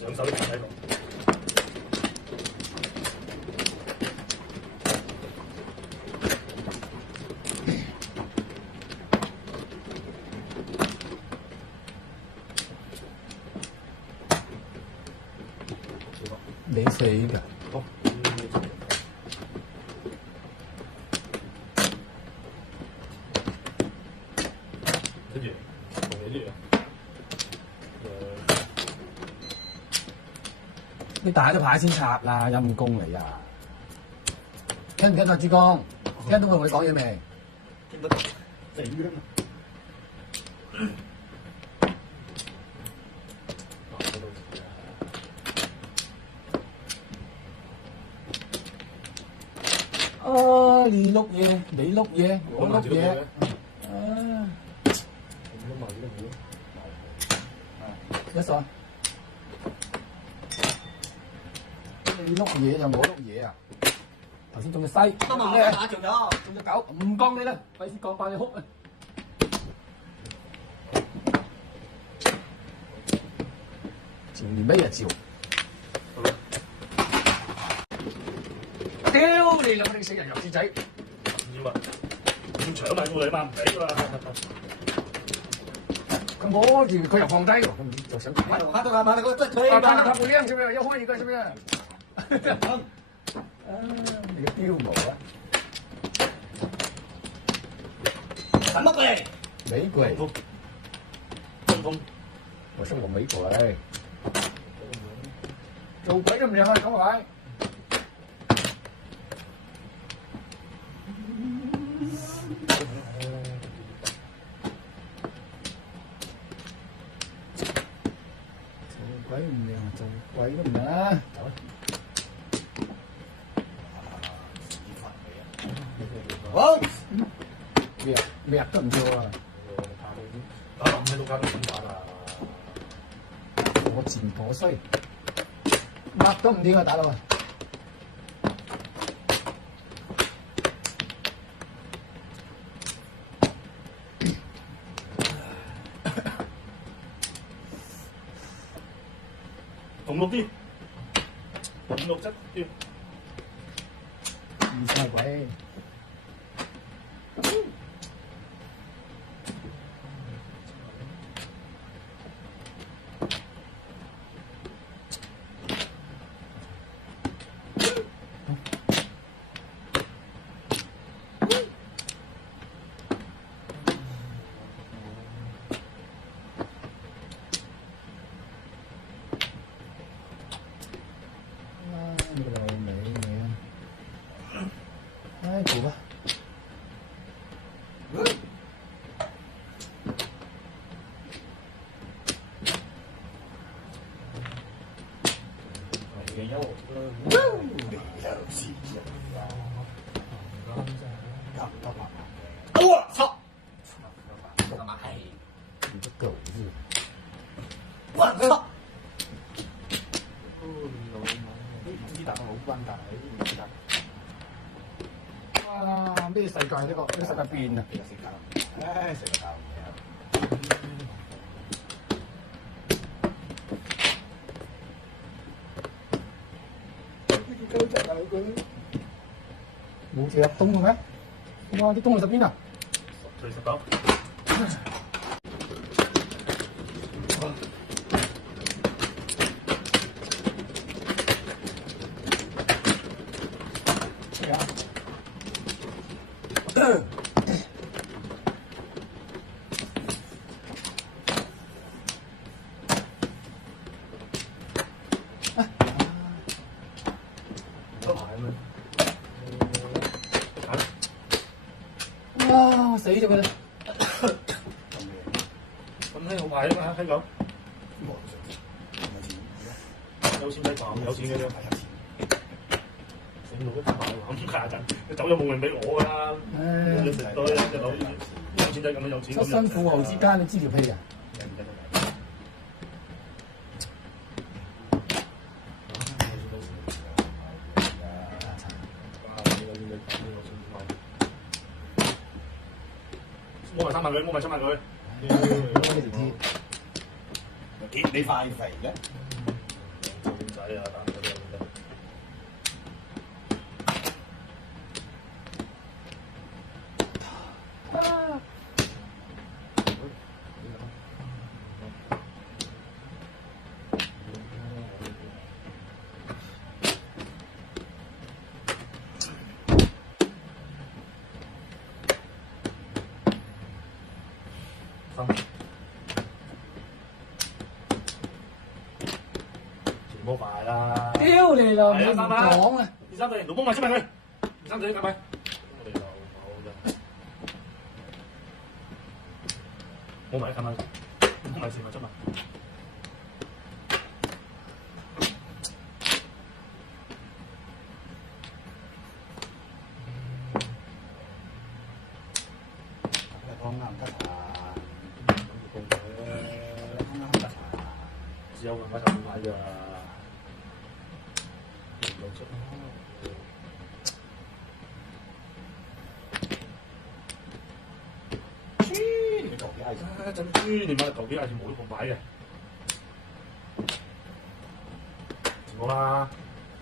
上手啲喺度。你死㗎！好，跟住同你呢樣。你大咗牌先插啦，陰公嚟啊！聽唔聽到珠江？聽到佢同你講嘢未？聽得死啦嘛！啊！你碌嘢，你碌嘢，我碌嘢。啊！咁都慢啲都好。一數。你碌嘢就我碌嘢啊！頭先中隻西，都麻煩打中咗，中隻狗，唔講你啦，費事講爆你哭啊！照你咩啊照？屌你兩個死人弱智仔！要啊！要搶埋過嚟嘛，唔俾㗎啦。咁我住佢又放低，咁就想打。打到麻煩你個真係啊！嘛！他不亮是不是？要換一個是不是？啊！你個丟毛啊！使乜鬼？玫瑰，中風，我送個玫瑰，做鬼都唔讓我哋講係咪？做鬼唔讓，做鬼都唔讓啊！走啦！好，咩都唔做啊！打冧喺度加點玩啊！我賤我衰，乜都唔掂啊！打到啊！同六啲，五六七啲，唔晒鬼。你個老味你啊！唉，做吧。嘅優，我操！他媽係，你個狗日！我操！呢笪好關大，呢笪。啊！咩世界呢個？咩世界變啊！唉，食個冇隻入冬嘅咩？哇！啲冬去晒邊啊？除19。哇！我死咗佢啦！咁呢好牌啊嘛，香港有錢仔咁有錢嘅啫，醒目都大喎，咁家陣佢走咗冇人俾我㗎啦，你食多一隻佬有錢仔咁樣有錢，出身富豪之間，你知條屁啊！冇埋3萬佢，冇埋7萬佢。呢條鐵，見你塊肥嘅，仔啊，打嗰啲咁唔好快啦！屌你老味唔係啊講啊！二三隊，老公埋出埋佢，二三隊夾埋。我哋就冇啫，冇埋夾埋，老公埋四埋出埋。啱啱得啊！咁佢啱啱得啊！只有咁快就買㗎。露出你舊嘅係珍珠，你買舊幾廿錢冇呢個買嘅，冇啦。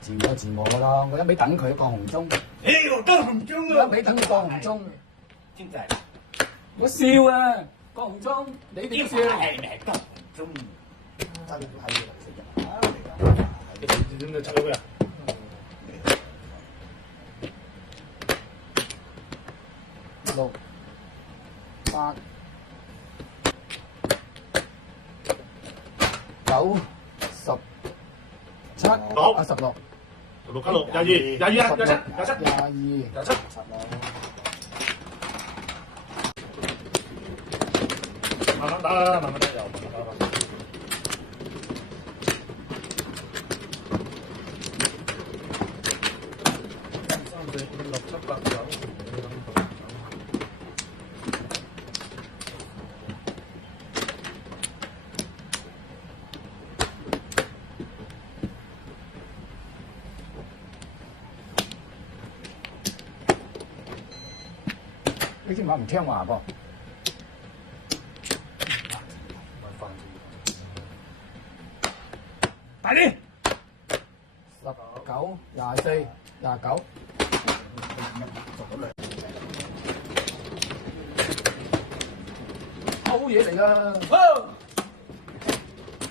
自我咯，我一味等佢過紅中，誒，我都唔中一味等佢過紅中，天仔，我笑啊！過紅中，你哋都笑。係咪都唔中？真係食日啊！你點解拆咗佢啊？六八九十七啊1616加6 22 22啊27 27 22 27。慢慢打啦，慢慢打又慢慢打啦。3 4 5 6 7 8 9。呢隻馬唔聽話噃，大啲19 24 29，好嘢嚟㗎！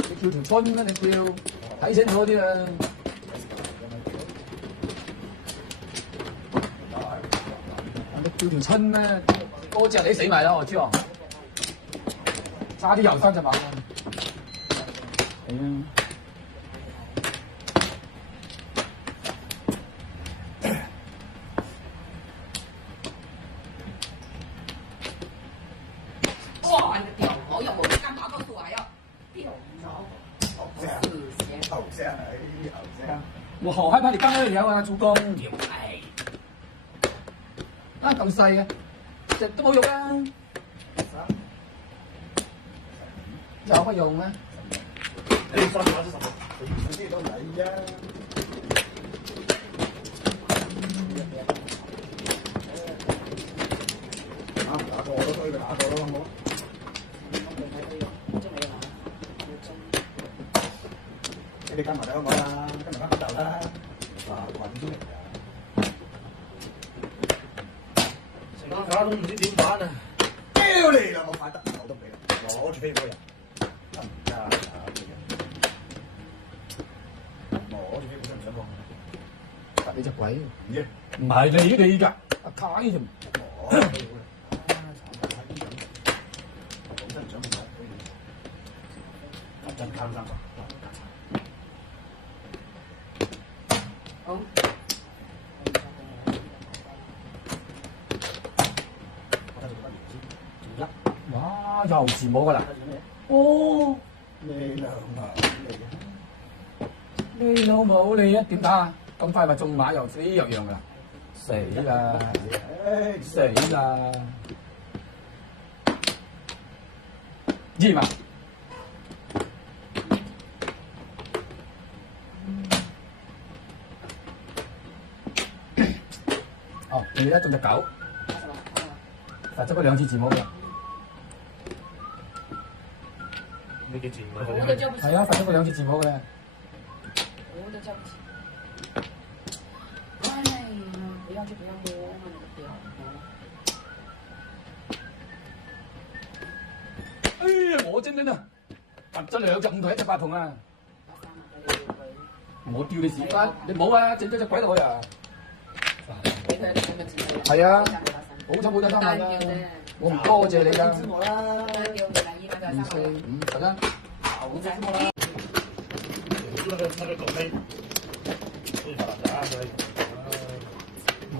你叫條春啦，你叫睇清楚啲啦。你叫條春咩？多隻你死埋啦，我知喎。差啲又生隻馬。係啊。哇！你掉我又冇幹嘛告訴我要掉後生，我好害怕你剛剛聊啊，主公。哎，啊咁細嘅，隻都冇用啊！有乜用咧？你3把是什麼？呢都嚟啊！打過我都推佢打過咯，好冇？你跟埋嚟香港啦，跟埋翻北頭啦，哇，運咗嚟㗎！成班卡都唔知點玩啊！屌你啦！我快得手都俾你，攞住飛嗰人得唔得啊？攞住飛嗰人想講，你隻鬼！咦？唔係你㗎，阿卡呢就攞飛嗰人，講真想講，真貪心啊！好，哇又自摸㗎啦！哦，你兩啊，你老母你一點打啊？咁快話中馬又死又樣㗎啦！死啦！死啦！二嘛？哦，你而家中隻狗，罰咗嗰2次字母嘅。呢幾字唔係好我都叫不起。係啊，罰咗嗰2次字母嘅。都交不起。哎呀，不要就不要摸嘛，那个表。哎呀，我真啊，揼咗2隻5同1隻8同啊！我吊你時間，你冇啊，整咗隻鬼落去啊！俾佢2個字。係啊，冇錯冇錯得啦，我唔多謝你㗎。我啦，叫佢啦，依家就2、4、5、11。好啫我啦。那個狗妹，好似發爛渣佢。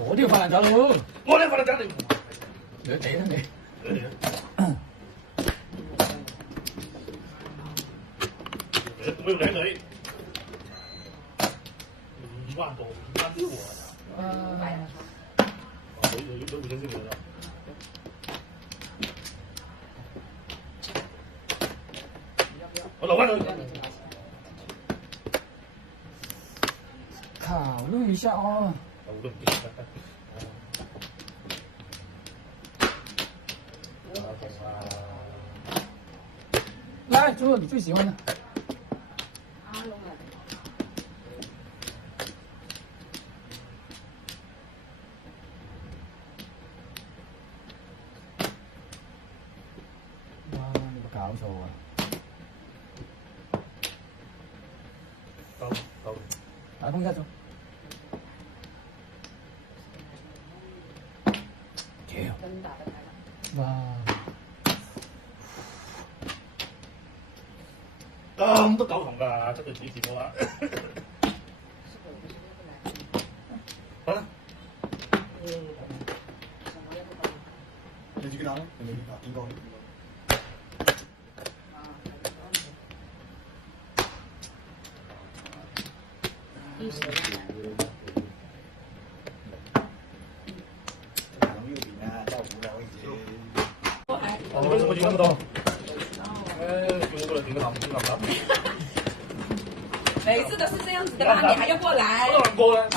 我都要發爛渣咯！我呢發爛渣你，你地啦你。沒有靚女，2萬多，2萬6啊！有5000先有的。我老萬都。考慮一下哦。來，最後你最喜歡的。哇，你冇搞錯啊！到，打通一咗。真打得開啦。哇！咁都9同㗎，出到幾時波啊？好啦。你自己打啦，你見過？我為什麼要咁多？叫我過來點個男點男男？每次都是這樣子的啦，你還要過來。我過來。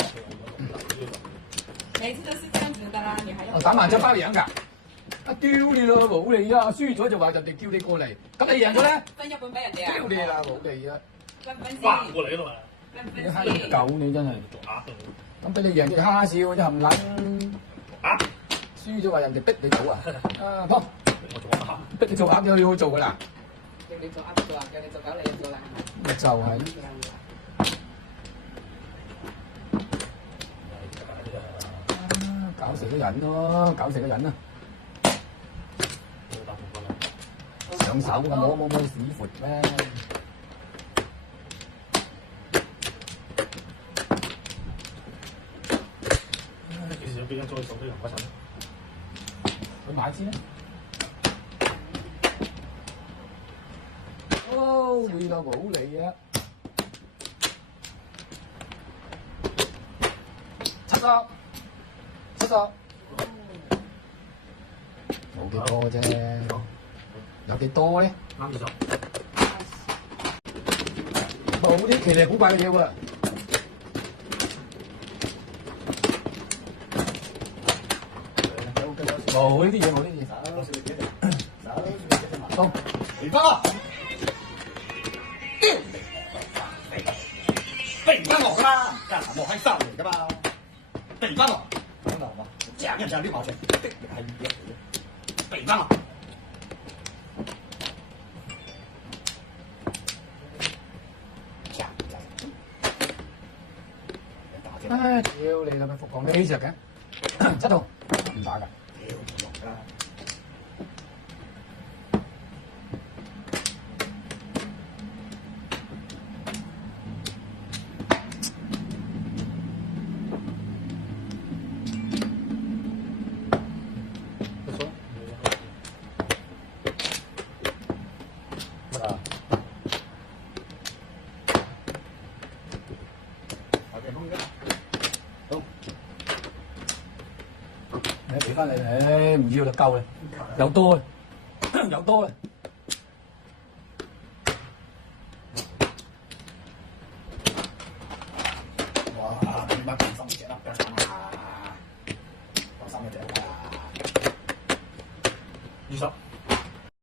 每次都是這樣子的啦，你還要。打麻雀包贏㗎，啊丟你咯，冇你啊！輸咗就話人哋叫你過嚟，咁你贏咗咧？分一半俾人哋啊！丟你啦，冇你啊！分先。翻過嚟啦嘛。你閪狗你真係，咁俾你贏就蝦笑啫冚撚。啊！輸咗話人哋逼你做啊！啊幫，逼你做鴨有你好做㗎啦。叫你做鴨做啊，叫你做狗你就做啦。咪就係。搞死個人咯，搞死個人啊！上手㗎，摸屎闊咩？幾時有邊間再手都用不襯？去買先啦。哦，你就冇理啊！70，冇幾多啫，有幾多咧？啱咗。冇啲奇離古怪嘅嘢喎。冇呢啲嘢，冇呢啲嘢。到，嚟翻啊！肥翻我㗎啦，家下我閪生嚟㗎嘛，肥翻我，咁啊嘛，正一正啲馬場，的係嘢嚟嘅，肥翻我。唉，屌你啦，咪復講呢隻嘅，7號唔打㗎。屌唔落㗎。你俾翻你，唉唔要就夠啦，有多啦，有多啦。哇！點解變心隻粒㗎啊？放心一隻啦。20。